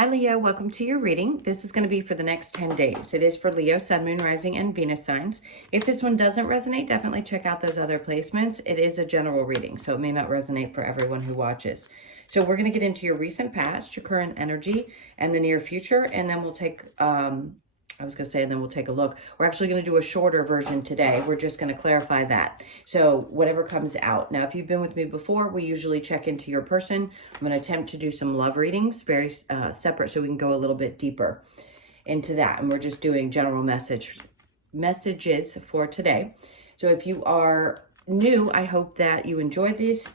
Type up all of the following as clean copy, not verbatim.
Hi Leo, welcome to your reading. This is going to be for the next 10 days. It is for Leo, Sun, Moon, Rising, and Venus signs. If this one doesn't resonate, definitely check out those other placements. It is a general reading, so it may not resonate for everyone who watches. So we're going to get into your recent past, your current energy, and the near future, and then we'll take and then we'll take a look. We're actually going to do a shorter version today. We're just going to clarify that. So whatever comes out. Now, if you've been with me before, we usually check into your person. I'm going to attempt to do some love readings, very separate, so we can go a little bit deeper into that. And we're just doing general messages for today. So if you are new, I hope that you enjoyed these.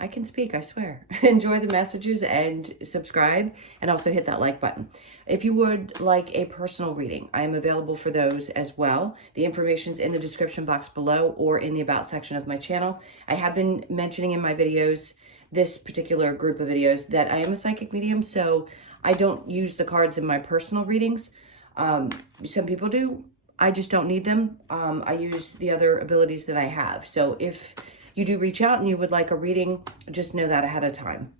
I can speak, I swear. Enjoy the messages and subscribe, and also hit that like button. If you would like a personal reading, I am available for those as well. The information's in the description box below or in the about section of my channel. I have been mentioning in my videos, this particular group of videos, that I am a psychic medium, so I don't use the cards in my personal readings. Some people do. I just don't need them. I use the other abilities that I have. So if you do reach out and you would like a reading, just know that ahead of time.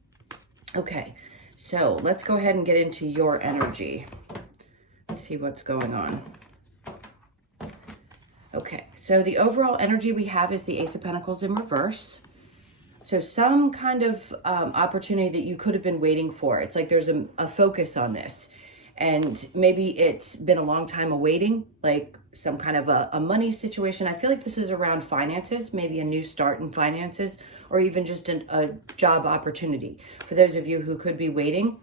Okay, so let's go ahead and get into your energy. Let's see what's going on. Okay, so the overall energy we have is the Ace of Pentacles in reverse. So some kind of opportunity that you could have been waiting for. It's like there's a focus on this. And maybe it's been a long time awaiting, like some kind of a money situation. I feel like this is around finances, maybe a new start in finances, or even just a job opportunity. For those of you who could be waiting,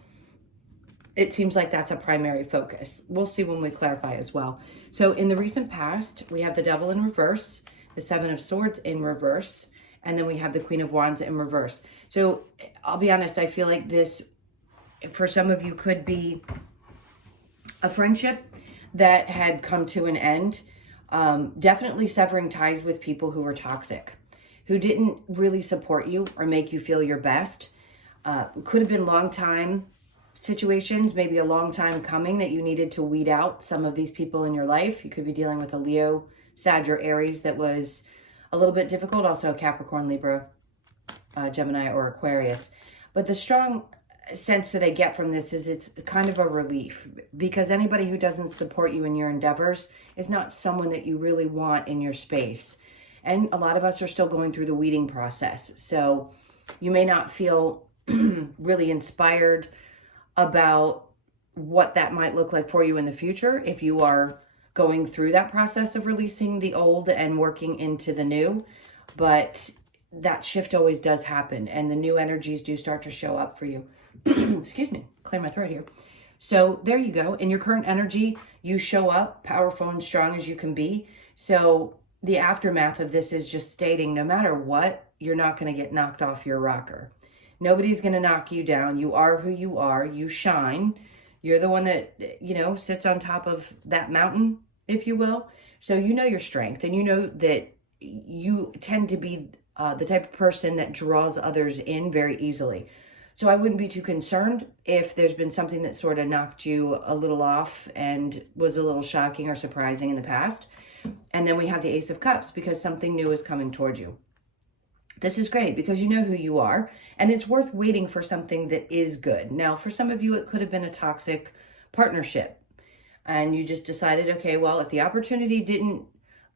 it seems like that's a primary focus. We'll see when we clarify as well. So in the recent past, we have the Devil in reverse, the Seven of Swords in reverse, and then we have the Queen of Wands in reverse. So I'll be honest, I feel like this, for some of you, could be a friendship that had come to an end. Definitely severing ties with people who were toxic, who didn't really support you or make you feel your best. Could have been long time situations, maybe a long time coming, that you needed to weed out some of these people in your life. You could be dealing with a Leo, Sag, or Aries that was a little bit difficult. Also a Capricorn, Libra, Gemini, or Aquarius. But the strong sense that I get from this is it's kind of a relief, because anybody who doesn't support you in your endeavors is not someone that you really want in your space. And a lot of us are still going through the weeding process. So you may not feel really inspired about what that might look like for you in the future if you are going through that process of releasing the old and working into the new. But that shift always does happen, and the new energies do start to show up for you. Excuse me, clear my throat here. So there you go. In your current energy, you show up powerful and strong as you can be. So the aftermath of this is just stating, no matter what, you're not going to get knocked off your rocker. Nobody's going to knock you down. You are who you are. You shine. You're the one that, sits on top of that mountain, if you will. So you know your strength, and you know that you tend to be the type of person that draws others in very easily. So I wouldn't be too concerned if there's been something that sort of knocked you a little off and was a little shocking or surprising in the past. And then we have the Ace of Cups, because something new is coming towards you. This is great because you know who you are, and it's worth waiting for something that is good. Now, for some of you, it could have been a toxic partnership, and you just decided, okay, well, if the opportunity didn't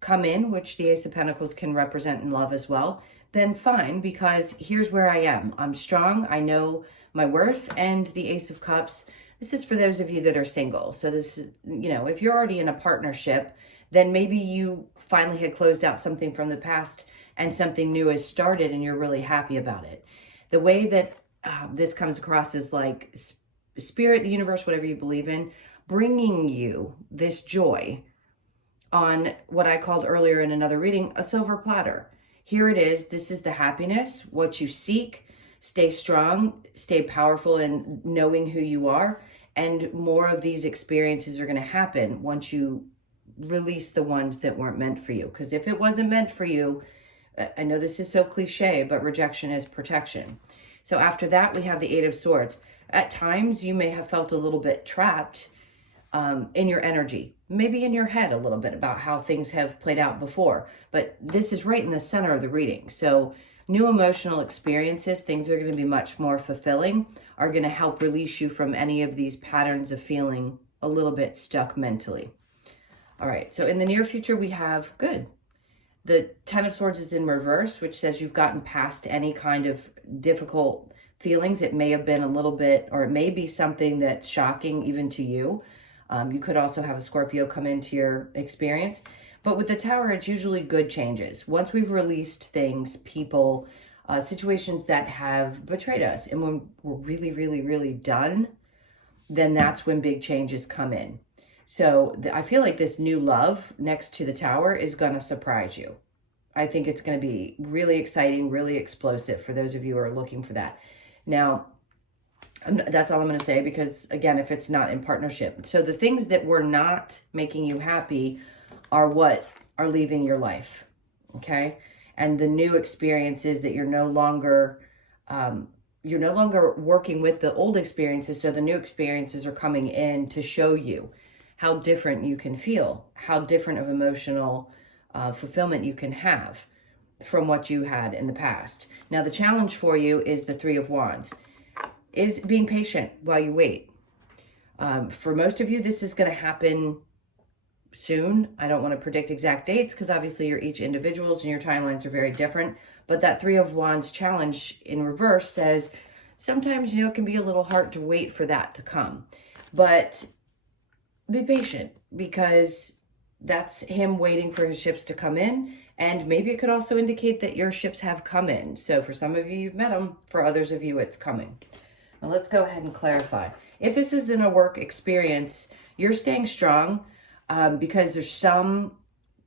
come in, which the Ace of Pentacles can represent in love as well, then fine, because here's where I am. I'm strong. I know my worth. And the Ace of Cups, this is for those of you that are single. So this, if you're already in a partnership, then maybe you finally had closed out something from the past and something new has started and you're really happy about it. The way that this comes across is like spirit, the universe, whatever you believe in, bringing you this joy on what I called earlier in another reading, a silver platter. Here it is. This is the happiness, what you seek. Stay strong, stay powerful in knowing who you are. And more of these experiences are going to happen once you release the ones that weren't meant for you. Because if it wasn't meant for you, I know this is so cliche, but rejection is protection. So after that, we have the Eight of Swords. At times, you may have felt a little bit trapped in your energy, maybe in your head a little bit about how things have played out before. But this is right in the center of the reading. So New emotional experiences, things are going to be much more fulfilling, are going to help release you from any of these patterns of feeling a little bit stuck mentally. All right, so in the near future, we have good. The Ten of Swords is in reverse, which says you've gotten past any kind of difficult feelings. It may have been a little bit, or it may be something that's shocking even to you. You could also have a Scorpio come into your experience. But with the Tower, it's usually good changes. Once we've released things, people, situations that have betrayed us, and when we're really, really, really done, then that's when big changes come in. So I feel like this new love next to the Tower is going to surprise you. I think it's going to be really exciting, really explosive for those of you who are looking for that. Now, that's all I'm going to say, because again, if it's not in partnership. So the things that were not making you happy are what are leaving your life. Okay. And the new experiences that you're no longer working with the old experiences. So the new experiences are coming in to show you how different you can feel, how different of emotional fulfillment you can have from what you had in the past. Now, the challenge for you is the Three of Wands, is being patient while you wait. For most of you, this is going to happen soon. I don't want to predict exact dates because obviously you're each individuals and your timelines are very different. But that Three of Wands challenge in reverse says sometimes, it can be a little hard to wait for that to come. But be patient, because that's him waiting for his ships to come in. And maybe it could also indicate that your ships have come in. So for some of you, you've met them. For others of you, it's coming. Now let's go ahead and clarify. If this is in a work experience, you're staying strong because there's some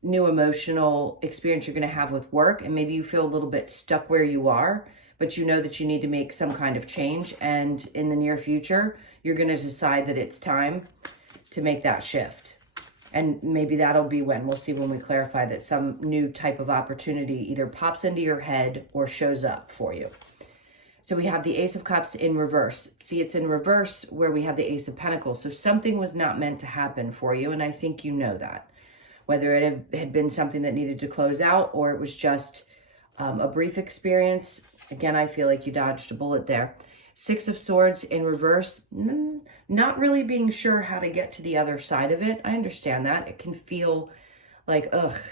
new emotional experience you're going to have with work. And maybe you feel a little bit stuck where you are, but you know that you need to make some kind of change. And in the near future, you're going to decide that it's time to make that shift. And maybe that'll be when, we'll see when we clarify, that some new type of opportunity either pops into your head or shows up for you. So we have the Ace of Cups in reverse. See, it's in reverse where we have the Ace of Pentacles. So something was not meant to happen for you, and I think you know that. Whether it had been something that needed to close out or it was just a brief experience. Again, I feel like you dodged a bullet there. Six of Swords in reverse, not really being sure how to get to the other side of it. I understand that. It can feel like,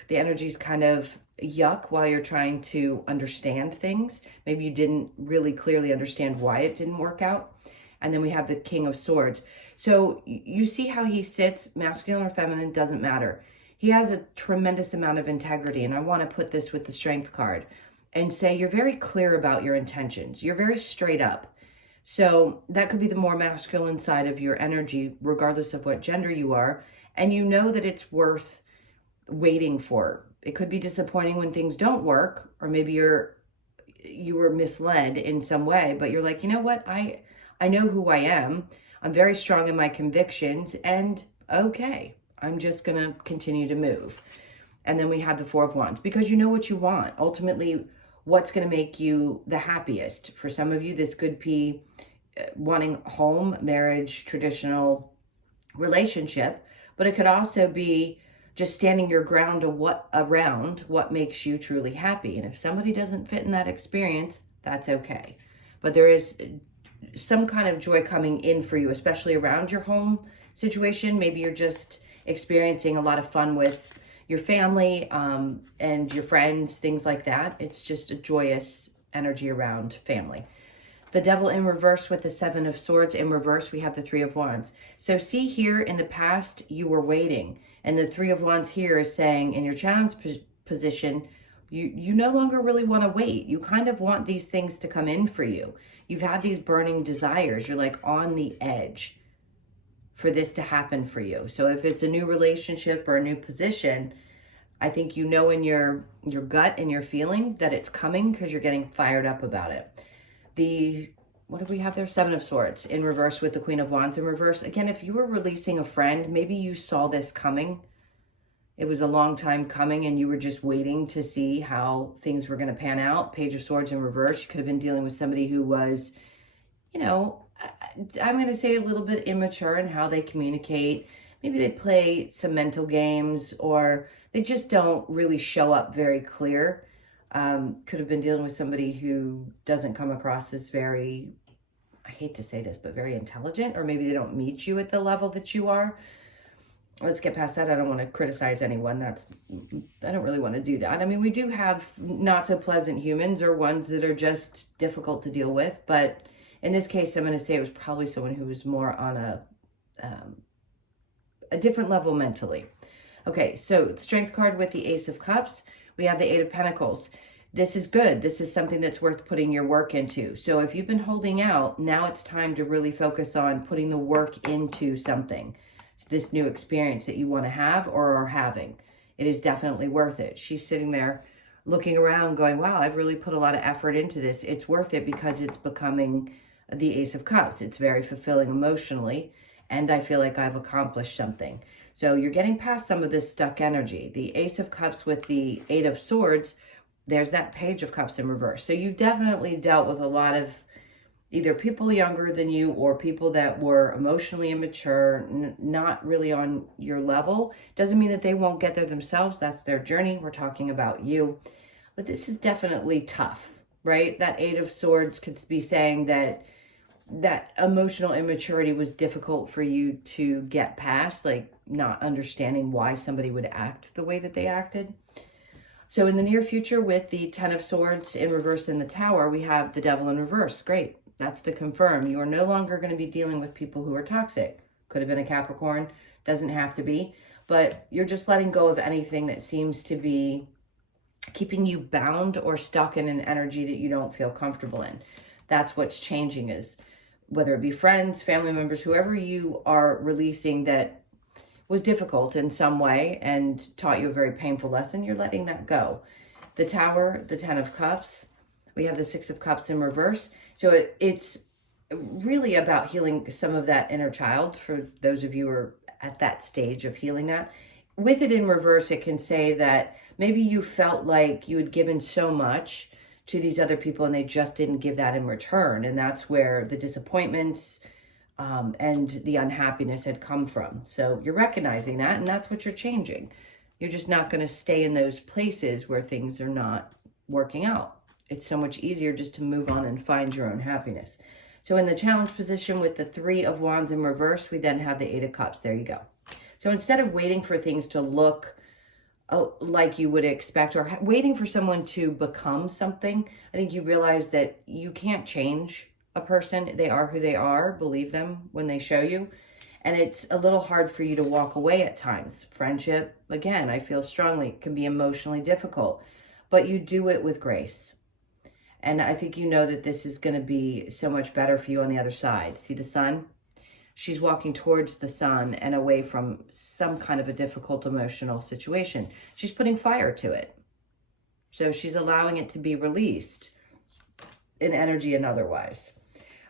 the energy's kind of yuck while you're trying to understand things. Maybe you didn't really clearly understand why it didn't work out. And then we have the King of Swords. So you see how he sits, masculine or feminine, doesn't matter. He has a tremendous amount of integrity. And I want to put this with the Strength card and say you're very clear about your intentions. You're very straight up. So that could be the more masculine side of your energy, regardless of what gender you are. And you know that it's worth waiting for. It could be disappointing when things don't work, or maybe you were misled in some way, but you're like, you know what? I know who I am. I'm very strong in my convictions, and okay, I'm just going to continue to move. And then we have the Four of Wands, because you know what you want. Ultimately, what's going to make you the happiest. For some of you, this could be wanting home, marriage, traditional relationship, but it could also be just standing your ground around what makes you truly happy. And if somebody doesn't fit in that experience, that's okay. But there is some kind of joy coming in for you, especially around your home situation. Maybe you're just experiencing a lot of fun with your family and your friends, things like that. It's just a joyous energy around family. The Devil in reverse with the Seven of Swords in reverse, we have the Three of Wands. So see here, in the past, you were waiting. And the Three of Wands here is saying in your challenge position, you no longer really want to wait. You kind of want these things to come in for you. You've had these burning desires. You're like on the edge for this to happen for you. So if it's a new relationship or a new position, I think you know in your gut and your feeling that it's coming because you're getting fired up about it. What do we have there? Seven of Swords in reverse with the Queen of Wands in reverse. Again, if you were releasing a friend, maybe you saw this coming. It was a long time coming and you were just waiting to see how things were going to pan out. Page of Swords in reverse. You could have been dealing with somebody who was, I'm going to say a little bit immature in how they communicate. Maybe they play some mental games, or they just don't really show up very clear. Could have been dealing with somebody who doesn't come across as very, I hate to say this, but very intelligent, or maybe they don't meet you at the level that you are. Let's get past that. I don't want to criticize anyone. I don't really want to do that. I mean, we do have not so pleasant humans, or ones that are just difficult to deal with. But in this case, I'm going to say it was probably someone who was more on a different level mentally. Okay, so Strength card with the Ace of Cups. We have the Eight of Pentacles. This is good. This is something that's worth putting your work into. So if you've been holding out, now it's time to really focus on putting the work into something. It's this new experience that you want to have or are having. It is definitely worth it. She's sitting there looking around going, wow, I've really put a lot of effort into this. It's worth it because it's becoming the Ace of Cups. It's very fulfilling emotionally, and I feel like I've accomplished something. So you're getting past some of this stuck energy. The Ace of Cups with the Eight of Swords, there's that Page of Cups in reverse. So you've definitely dealt with a lot of either people younger than you or people that were emotionally immature, not really on your level. Doesn't mean that they won't get there themselves. That's their journey. We're talking about you. But this is definitely tough, right? That Eight of Swords could be saying that emotional immaturity was difficult for you to get past, like not understanding why somebody would act the way that they acted. So in the near future, with the Ten of Swords in reverse in the Tower, we have the Devil in reverse. Great. That's to confirm you are no longer going to be dealing with people who are toxic. Could have been a Capricorn, doesn't have to be, but you're just letting go of anything that seems to be keeping you bound or stuck in an energy that you don't feel comfortable in. That's what's changing, is whether it be friends, family members, whoever you are releasing that was difficult in some way and taught you a very painful lesson, you're letting that go. The Tower, the Ten of Cups, we have the Six of Cups in reverse. So it's really about healing some of that inner child for those of you who are at that stage of healing that. With it in reverse, it can say that maybe you felt like you had given so much to these other people and they just didn't give that in return. And that's where the disappointments and the unhappiness had come from. So you're recognizing that, and that's what you're changing. You're just not going to stay in those places where things are not working out. It's so much easier just to move on and find your own happiness. So in the challenge position with the Three of Wands in reverse, we then have the Eight of Cups. There you go. So instead of waiting for things to look like you would expect, or waiting for someone to become something, I think you realize that you can't change a person. They are who they are. Believe them when they show you. And it's a little hard for you to walk away at times. Friendship, again, I feel strongly, can be emotionally difficult, but you do it with grace. And I think you know that this is going to be so much better for you on the other side. See the sun? She's walking towards the sun and away from some kind of a difficult emotional situation. She's putting fire to it. So she's allowing it to be released in energy and otherwise.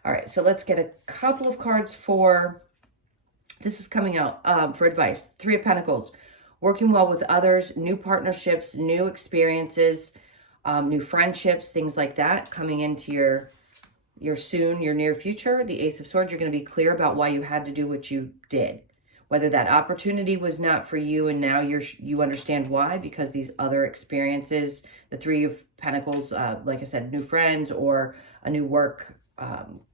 All right, so let's get a couple of cards for, this is coming out for advice. Three of Pentacles, working well with others, new partnerships, new experiences, new friendships, things like that coming into your near future. The Ace of Swords, you're going to be clear about why you had to do what you did. Whether that opportunity was not for you and now you understand why, because these other experiences, the Three of Pentacles, like I said, new friends or a new work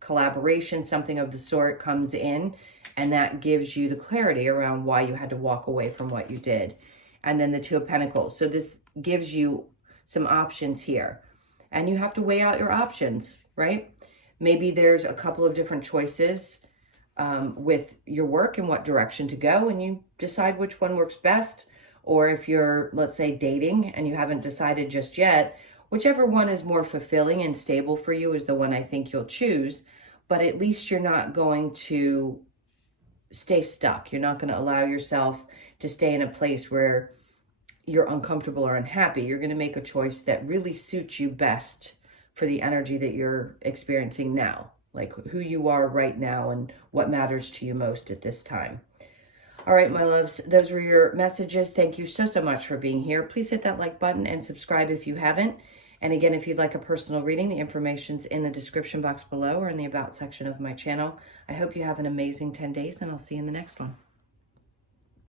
collaboration, something of the sort comes in, and that gives you the clarity around why you had to walk away from what you did. And then the Two of Pentacles. So this gives you some options here, and you have to weigh out your options, right? Maybe there's a couple of different choices with your work and what direction to go, and you decide which one works best. Or if you're, let's say, dating and you haven't decided just yet, whichever one is more fulfilling and stable for you is the one I think you'll choose. But at least you're not going to stay stuck. You're not going to allow yourself to stay in a place where you're uncomfortable or unhappy. You're going to make a choice that really suits you best for the energy that you're experiencing now, like who you are right now and what matters to you most at this time. All right, my loves, those were your messages. Thank you so much for being here. Please hit that like button and subscribe if you haven't. And again, if you'd like a personal reading, the information's in the description box below or in the About section of my channel. I hope you have an amazing 10 days, and I'll see you in the next one.